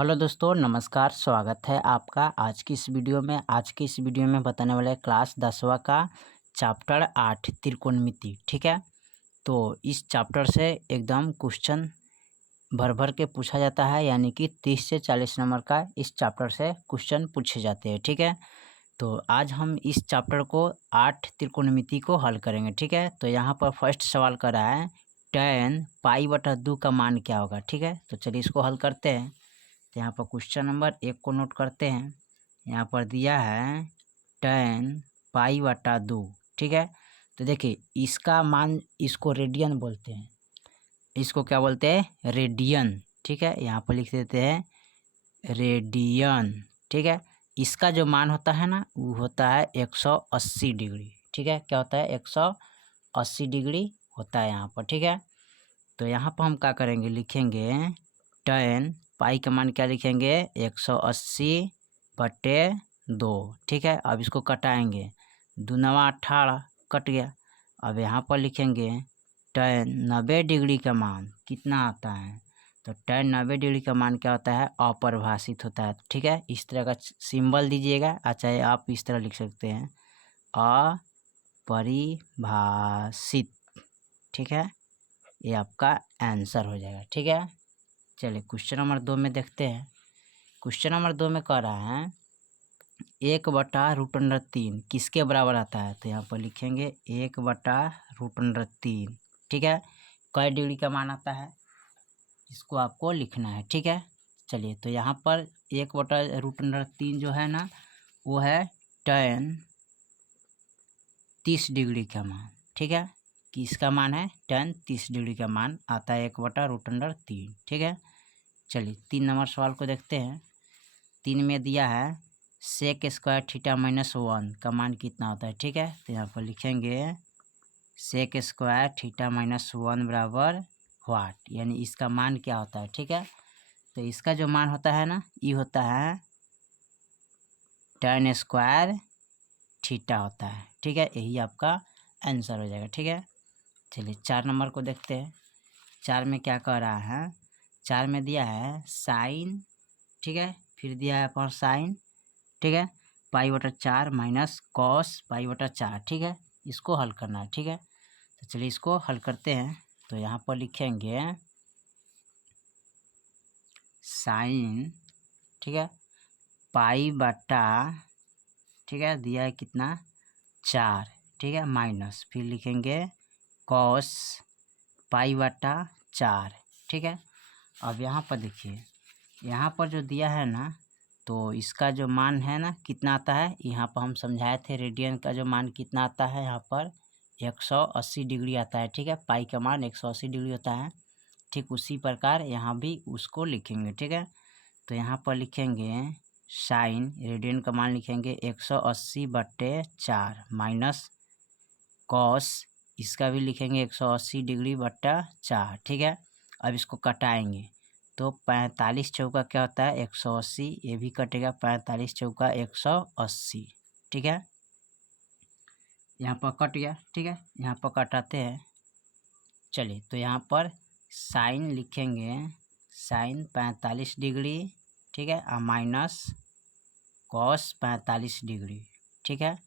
Hello दोस्तों, नमस्कार। स्वागत है आपका आज की इस वीडियो में। बताने वाले हैं क्लास 10वां का चैप्टर 8 त्रिकोणमिति। ठीक है, तो इस चैप्टर से एकदम क्वेश्चन भर भर के पूछा जाता है, यानी कि 30 से 40 नंबर का इस चैप्टर से क्वेश्चन पूछे जाते हैं। ठीक है, तो आज हम इस चैप्टर को 8 त्रिकोणमिति को हल करेंगे। ठीक है, तो यहाँ पर फर्स्ट सवाल कर रहा है tan π/2 का मान क्या होगा। ठीक है, तो चलिए इसको हल करते हैं। तो यहाँ पर क्वेश्चन नंबर 1 को नोट करते हैं। यहाँ पर दिया है tan π/2। ठीक है, तो देखिए इसका मान, इसको रेडियन बोलते हैं। इसको क्या बोलते हैं? रेडियन। ठीक है, यहाँ पर लिख देते हैं रेडियन। ठीक है, इसका जो मान होता है ना, वो होता है 180 डिग्री। ठीक है, क्या होता है? 180 डिग्री होता है यहाँ पर। ठीक है, तो यहाँ पर हम क्या करेंगे, लिखेंगे tan पाई का मान क्या लिखेंगे? 180/2। ठीक है, अब इसको कटाएंगे, 2×9 18 कट गया। अब यहाँ पर लिखेंगे tan 90 डिग्री का मान कितना आता है। तो tan 90 डिग्री का मान क्या होता है? अपरिभाषित होता है। ठीक है, इस तरह का सिंबल दीजिएगा, चाहे आप इस तरह लिख सकते हैं, अपरिभाषित। ठीक है, ये आपका आंसर हो जाएगा। ठीक है, चलिए क्वेश्चन नंबर 2 में देखते हैं। क्वेश्चन नंबर 2 में कह रहा है 1/√3 किसके बराबर आता है। तो यहाँ पर लिखेंगे 1/√3। ठीक है, कै डिग्री का मान आता है, इसको आपको लिखना है। ठीक है, चलिए तो यहाँ पर 1/√3 जो है ना, वो है tan 30 डिग्री का मान। ठीक है, किसका मान है? tan 30 डिग्री का मान आता है 1/√3। ठीक है, चलिए 3 नंबर सवाल को देखते हैं। 3 में दिया है sec² θ-1 का मान कितना होता है। ठीक है, तो यहाँ पर लिखेंगे sec² θ-1 बराबर वाट, यानी इसका मान क्या होता है। ठीक है, तो इसका जो मान होता है ना, ये होता है tan² θ होता है। ठीक है, यही आपका आंसर हो जाएगा। ठीक है, चलिए 4 नंबर को देखते हैं। 4 में क्या कह रहा है? 4 में दिया है साइन। ठीक है, फिर दिया है पर साइन। ठीक है, π/4 माइनस कॉस π/4। ठीक है, इसको हल करना है। ठीक है, तो चलिए इसको हल करते हैं। तो यहाँ पर लिखेंगे साइन, ठीक है, π/, ठीक है, दिया है कितना? 4। ठीक है, माइनस फिर लिखेंगे कॉस π/4। ठीक है, अब यहाँ पर देखिए, यहाँ पर जो दिया है ना, तो इसका जो मान है ना, कितना आता है, यहाँ पर हम समझाए थे रेडियन का जो मान कितना आता है, यहाँ पर 180 डिग्री आता है। ठीक है, पाई का मान 180 डिग्री होता है। ठीक उसी प्रकार यहाँ भी उसको लिखेंगे। ठीक है, तो यहाँ पर लिखेंगे साइन, रेडियन का मान लिखेंगे 180/4 माइनस कॉस, इसका भी लिखेंगे 180 डिग्री/4। ठीक है, अब इसको कटाएंगे, तो 45 चौका क्या होता है? 180, ये भी कटेगा, 45 चौका 180। ठीक है, यहाँ पर कट गया। ठीक है, यहाँ पर कटाते हैं। चलिए, तो यहाँ पर साइन लिखेंगे, साइन 45 डिग्री। ठीक है, और माइनस कॉस 45 डिग्री। ठीक है,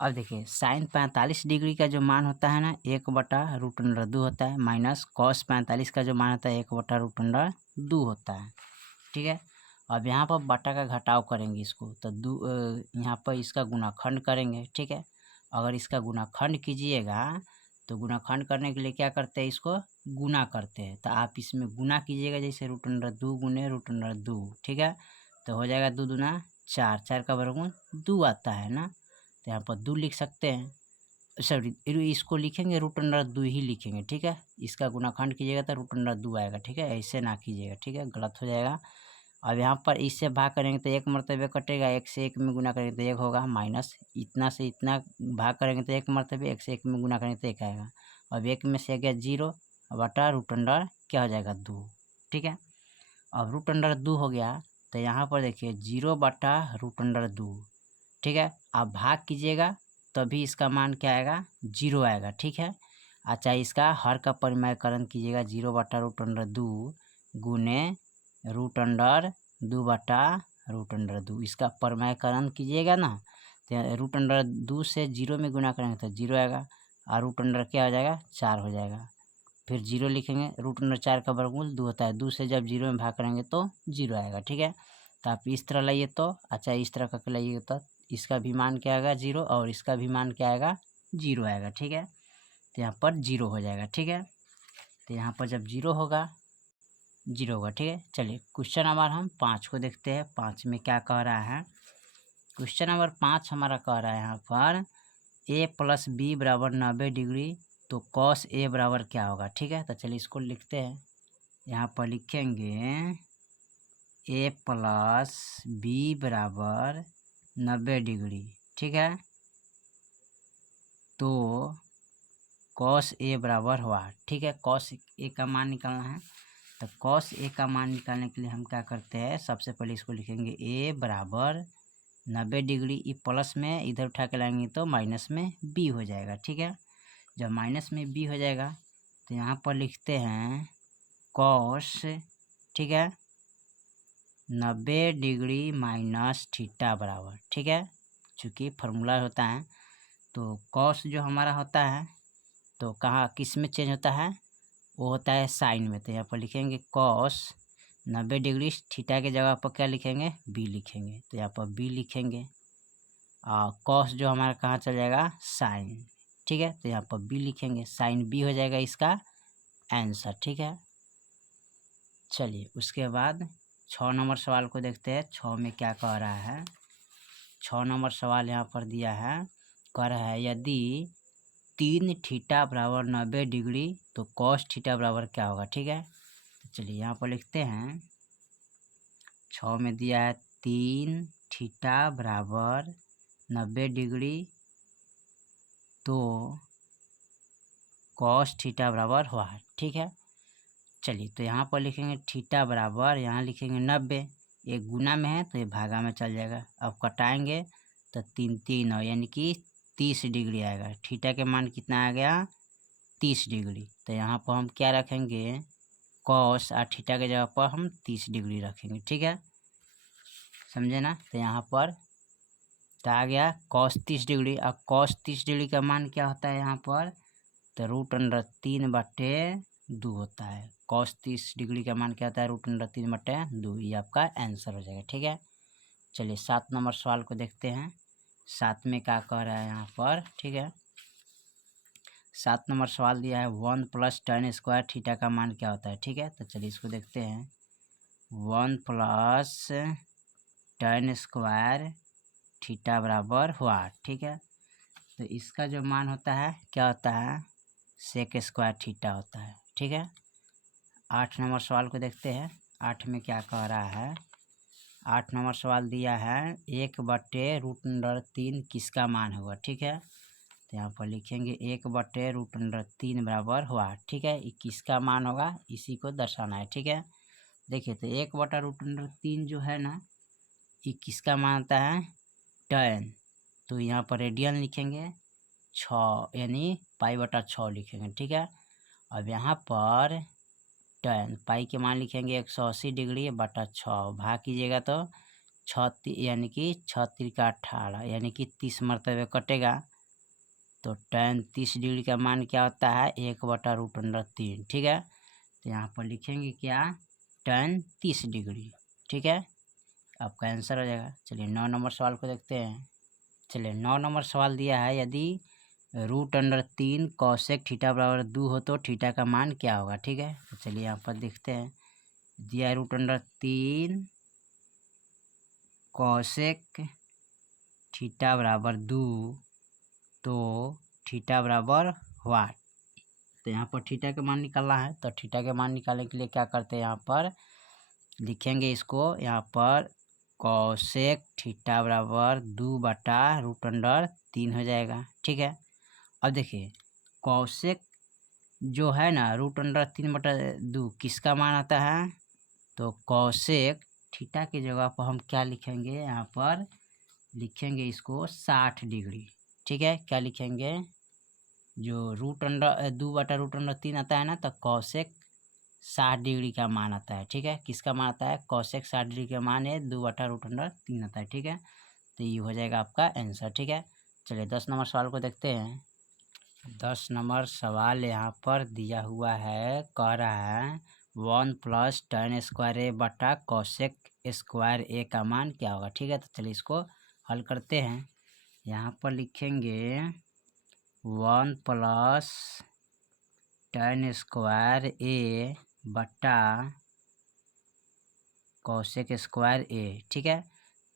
अब देखिए साइन 45 डिग्री का जो मान होता है ना, 1/√2 होता है, माइनस कॉस 45 का जो मान होता है 1/√2 होता है। ठीक है, अब यहाँ पर बटा का घटाव करेंगे इसको, तो यहाँ पर इसका गुणाखंड करेंगे। ठीक है, अगर इसका गुणाखंड कीजिएगा, तो गुणाखंड करने के लिए क्या करते हैं? इसको गुना करते हैं। तो आप इसमें गुना कीजिएगा, जैसे √2 गुने √2। ठीक है, तो हो जाएगा 2 दूना 4, 4 का वर्गमूल 2 आता है ना, तो यहाँ पर 2 लिख सकते हैं। सॉरी, इसको लिखेंगे √2 ही लिखेंगे। ठीक है, इसका गुणाखंड कीजिएगा तो √2 आएगा। ठीक है, ऐसे ना कीजिएगा, ठीक है, गलत हो जाएगा। अब यहाँ पर इससे भाग करेंगे तो 1 मरतबे कटेगा, 1 से 1 में गुना करेंगे तो 1 होगा, माइनस इतना से इतना भाग करेंगे तो 1 मरतबे, 1 से 1 में गुना करेंगे तो 1 आएगा। अब 1 में से गया 0 बटा √2 क्या हो जाएगा? 2। ठीक है, अब √2 हो गया, तो यहाँ पर देखिए 0/√2। ठीक है, आप भाग कीजिएगा तभी इसका मान क्या आएगा? 0 आएगा। ठीक है, अच्छा, इसका हर का परिमेयकरण कीजिएगा, 0/√2 गुने √2 2 बटा रूट अंडर 2। इसका परमयकरण कीजिएगा ना तो रूट अंडर 2 से 0 में गुना करेंगे तो 0 आएगा और रूट अंडर क्या हो जाएगा 4 हो जाएगा। फिर 0 लिखेंगे, रूट अंडर 4 का वर्गमूल 2 होता है, 2 से जब 0 में भाग करेंगे तो 0 आएगा। ठीक है, तो आप इस तरह लाइए तो अच्छा इस तरह करके लाइए तो इसका भी मान क्या आएगा 0 और इसका भी मान क्या आएगा 0 आएगा। ठीक है, तो यहाँ पर 0 हो जाएगा। ठीक है, तो यहाँ पर जब 0 होगा 0 होगा। ठीक है, चलिए क्वेश्चन नंबर हम 5 को देखते हैं। 5 में क्या कह रहा है, क्वेश्चन नंबर 5 हमारा कह रहा है यहाँ पर a प्लस बी बराबर 90 डिग्री, तो कॉस ए बराबर क्या होगा। ठीक है, तो चलिए इसको लिखते हैं। यहाँ पर लिखेंगे a प्लस बी बराबर 90 डिग्री। ठीक है, तो कॉस ए बराबर हुआ। ठीक है, कॉस ए का मान निकालना है, तो कॉस ए का मान निकालने के लिए हम क्या करते हैं, सबसे पहले इसको लिखेंगे a बराबर 90 डिग्री, ये प्लस में इधर उठा के लाएंगे तो माइनस में बी हो जाएगा। ठीक है, जब माइनस में बी हो जाएगा तो यहाँ पर लिखते हैं कॉस, ठीक है, 90 डिग्री माइनस थीटा बराबर। ठीक है, चूँकि फार्मूला होता है तो कॉस जो हमारा होता है तो कहाँ किस में चेंज होता है, वो होता है साइन में। तो यहाँ पर लिखेंगे कॉस 90 डिग्री, थीटा के जगह पर क्या लिखेंगे बी लिखेंगे, तो यहाँ पर बी लिखेंगे और कॉस जो हमारा कहाँ चल जाएगा साइन। ठीक है, तो यहाँ पर बी लिखेंगे, साइन बी हो जाएगा इसका आंसर। ठीक है, चलिए उसके बाद 6 नंबर सवाल को देखते हैं। 6 में क्या कह रहा है, 6 नंबर सवाल यहाँ पर दिया है, कह रहा है यदि 3 थीटा बराबर 90 डिग्री तो कॉस थीटा बराबर क्या होगा। ठीक है, तो चलिए यहाँ पर लिखते हैं। 6 में दिया है 3 थीटा बराबर 90 डिग्री तो कॉस थीटा बराबर हुआ। ठीक है, चलिए तो यहाँ पर लिखेंगे थीटा बराबर, यहाँ लिखेंगे 90, एक गुना में है तो ये भागा में चल जाएगा। अब कटाएंगे तो 3 3 और यानी कि 30 डिग्री आएगा। थीटा के मान कितना आ गया 30 डिग्री, तो यहाँ पर हम क्या रखेंगे कॉस और थीटा के जगह पर हम 30 डिग्री रखेंगे। ठीक है, समझे ना, तो यहाँ पर तो आ गया कॉस 30 डिग्री। अब कॉस 30 डिग्री का मान क्या होता है यहाँ पर, तो रूट अंडर 3/2 होता है। कॉस 30 डिग्री का मान क्या होता है, रूट अंडर 3/2, ये आपका आंसर हो जाएगा। ठीक है, चलिए 7 नंबर सवाल को देखते हैं। 7 में क्या कह रहा है यहाँ पर, ठीक है, 7 नंबर सवाल दिया है 1 + tan स्क्वायर थीटा का मान क्या होता है। ठीक है, तो चलिए इसको देखते हैं। 1 + tan स्क्वायर थीटा बराबर हुआ। ठीक है, तो इसका जो मान होता है क्या होता है सेक स्क्वायर थीटा होता है। ठीक है, 8 नंबर सवाल को देखते हैं। 8 में क्या कह रहा है, 8 नंबर सवाल दिया है 1/√3 किसका मान होगा। ठीक है, तो यहाँ पर लिखेंगे 1/√3 बराबर हुआ। ठीक है, ये किसका मान होगा इसी को दर्शाना है। ठीक है, देखिए तो 1/√3 जो है ना ये किसका मान आता है tan, तो यहाँ पर रेडियन लिखेंगे 6 यानी π/6 लिखेंगे। ठीक है, अब यहाँ पर tan पाई के मान लिखेंगे 180 डिग्री बटा 6, भाग कीजिएगा तो 6 यानी कि 6 × 18 यानी कि 30 मरतबे कटेगा, तो tan 30 डिग्री का मान क्या होता है 1/√3। ठीक है, तो यहाँ पर लिखेंगे क्या tan 30 डिग्री। ठीक है, आपका आंसर हो जाएगा। चलिए 9 नंबर सवाल को देखते हैं। चलिए 9 नंबर सवाल दिया है यदि √3 कॉसेक थीटा बराबर 2 हो तो थीटा का मान क्या होगा। ठीक है, तो चलिए यहाँ पर देखते हैं। दिया है √3 कॉसेक थीटा बराबर 2 तो थीटा बराबर हुआ। तो यहाँ पर थीटा का मान निकालना है, तो थीटा के मान निकालने के लिए क्या करते हैं यहाँ पर लिखेंगे इसको, यहाँ पर कॉसेक थीटा बराबर 2/√3 हो जाएगा। ठीक है, अब देखिए कॉसेक जो है ना √3/2 किसका मान आता है, तो कॉसेक थीटा की जगह पर हम क्या लिखेंगे यहाँ पर लिखेंगे इसको 60 डिग्री। ठीक है, क्या लिखेंगे जो 2/√3 आता है ना, तो कॉसेक 60 डिग्री का मान आता है। ठीक है, किसका मान आता है? कॉसेक 60 डिग्री का मान है 2/√3 आता है। ठीक है, तो ये हो जाएगा आपका आंसर। ठीक है, चलिए 10 नंबर सवाल को देखते हैं। 10 नंबर सवाल यहाँ पर दिया हुआ है, कह रहा है 1 + tan² A/cosec² का मान क्या होगा। ठीक है, तो चलिए इसको हल करते हैं। यहाँ पर लिखेंगे 1 + tan²A/cosec²A। ठीक है,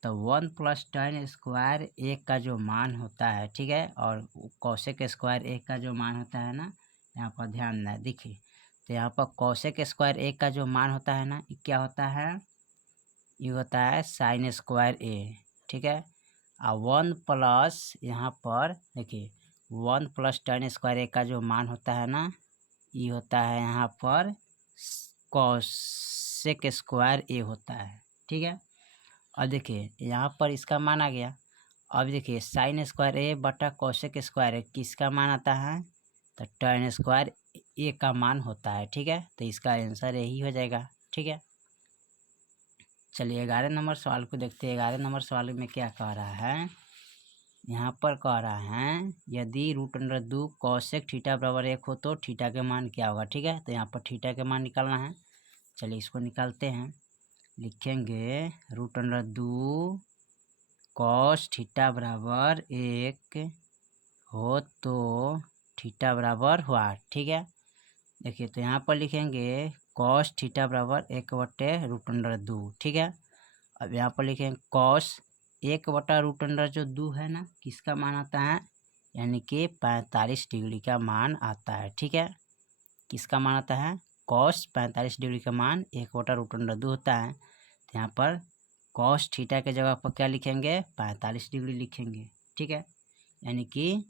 तो 1 + tan² का जो मान होता है, ठीक है, और cosec² का जो मान होता है ना, यहाँ पर ध्यान दें, देखिए, तो यहाँ पर cosec² का जो मान होता है ना, ये क्या होता है? ये होता है sin²A। ठीक है, और 1 प्लस यहाँ पर देखिए 1 + tan² का जो मान होता है ना, ये होता है यहाँ पर cosec² होता है। ठीक है, अब देखिए यहाँ पर इसका मान आ गया। अब देखिए sin²A/cosec² किसका मान आता है? तो tan² का मान होता है। ठीक है, तो इसका आंसर यही हो जाएगा। ठीक है, चलिए 11 नंबर सवाल को देखते हैं। 11 नंबर सवाल में क्या कह रहा है? यहाँ पर कह रहा है यदि √2 cosec θ = 1 हो तो थीटा के मान क्या होगा। ठीक है, तो यहाँ पर थीटा के मान निकालना है। चलिए इसको निकालते हैं। लिखेंगे √2 cos θ = 1 हो तो थीटा बराबर हुआ। ठीक है, देखिए, तो यहाँ पर लिखेंगे cos θ = 1/√2। ठीक है, अब यहाँ पर लिखेंगे cos 1/√2 जो 2 है ना, किसका मान आता है? यानी कि 45 डिग्री का मान आता है। ठीक है, किसका मान आता है? cos 45 डिग्री का मान 1/√2 होता है। तो यहाँ पर cos θ के जगह पर क्या लिखेंगे? 45 डिग्री लिखेंगे। ठीक है, यानी कि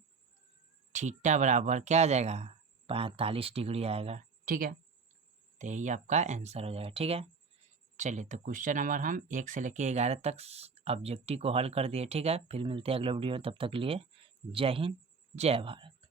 थीटा बराबर क्या आ जाएगा? 45 डिग्री आएगा। ठीक है, तो यही आपका आंसर हो जाएगा। ठीक है, चलिए तो क्वेश्चन नंबर हम 1 से लेके 11 तक ऑब्जेक्टिव को हल कर दिए। ठीक है, फिर मिलते हैं अगले वीडियो में, तब तक के लिए जय हिंद, जय भारत।